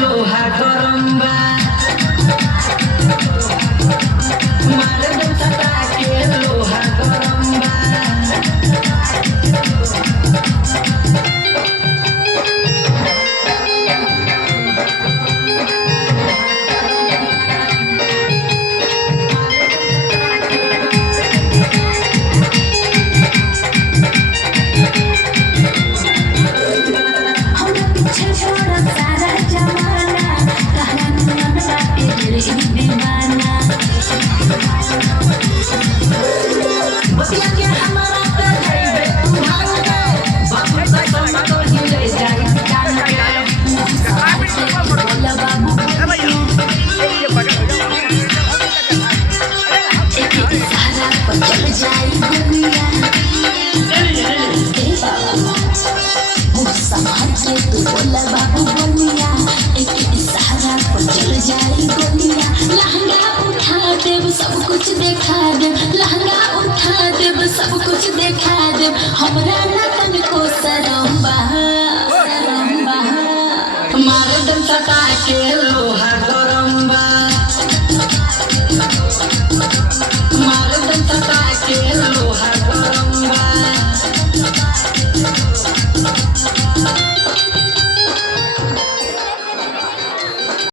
लोहा गरम बा मारे दम सटा के लोहा गरम बा तू बोला बाबू बनिया एक इशारा पर चल जाई गोलिया लहंगा उठा देब सब कुछ देखा देब लहंगा उठा देब सब कुछ देखा देब हमरा ना तनको शरम बा मार दम सटा के लोहा